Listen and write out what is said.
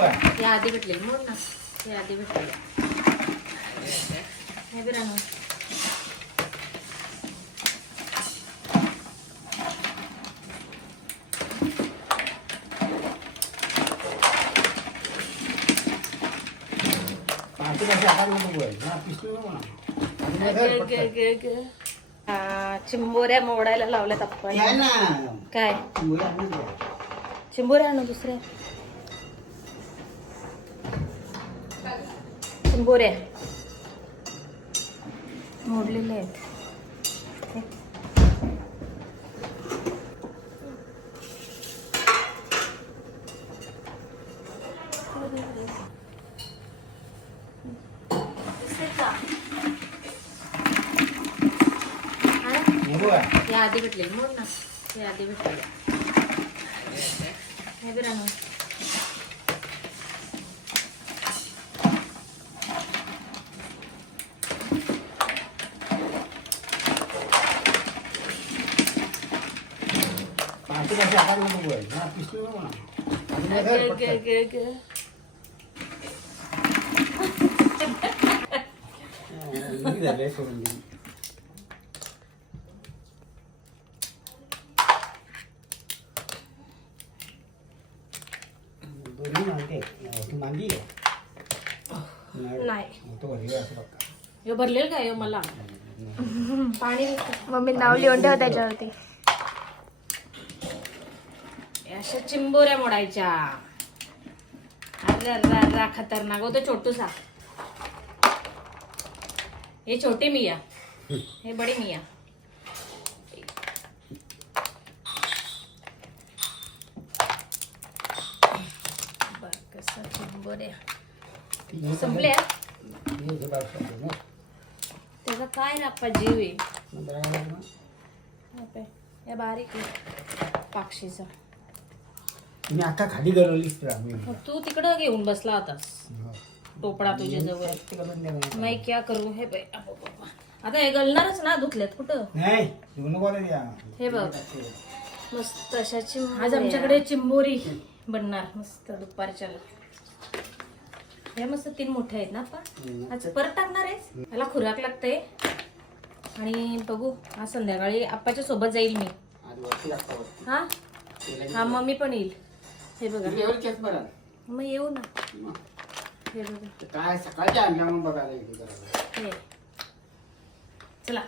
हे आधी भेटलेलं मोड ना. हे आधी भेटलेलं बी रानू पाठी कशी आकार नको आहे. पिस्तूल नको ना. आणि मग धर पटकन. हा, चिंबोऱ्या मोडायला लावल्यात आपण. ना? काय. चिंबोऱ्या आणू दुसऱ्या. चिंबोऱ्या मोडलेले आहेत हे. हा? निघू आहे. हे आधी भेटलेलं मोड ना हे आधी भेटलेलं हे बी रानू पाठी कशी आकार नको आहे. हा, पिस्तूल नको ना. आणि मग धर पटकन. हा, निघ झालंय सोडून मागे नाही. भरलेलं काय मला पाणी मम्मी नाव लिहून ठेव त्याच्यावरती अशा चिंबोऱ्या मोडायच्या. अरे खतरनाक. होतो छोटूसा. हे छोटे मिया. हे बडे मिया. चिंबोऱ्या. संपल्या. त्याचा काय राप्पा जीव? आहे. या बारीक आहे. पाक्षीचा. मी आता खाली मग तू तिकडं घेऊन बसला हो. टोपडा तुझ्या जवळ. मला. नाही क्या करू. हे बाई अबो बाबा. आता हे गलणारच ना धुतल्यात कुठं? नाही घेऊन हे बघ. मस्त अशा चिंब आज आमच्याकडे चिंबोरी बनणार. मस्त दुपारच्या. हे मस्त तीन मोठे आहेत ना आपण. आज परत टाकणार आहेस? त्याला खुराक लागते आणि बघू आज संध्याकाळी आप्पाच्या सोबत जाईल मी. हा? हा मम्मी पण येईल. हे बघा. एवढं केस बरं मग येऊ ना. मग. हे बघा. ते काय सकाळच्या आणल्या म्हणून बघायला येते जरा. हे. चला.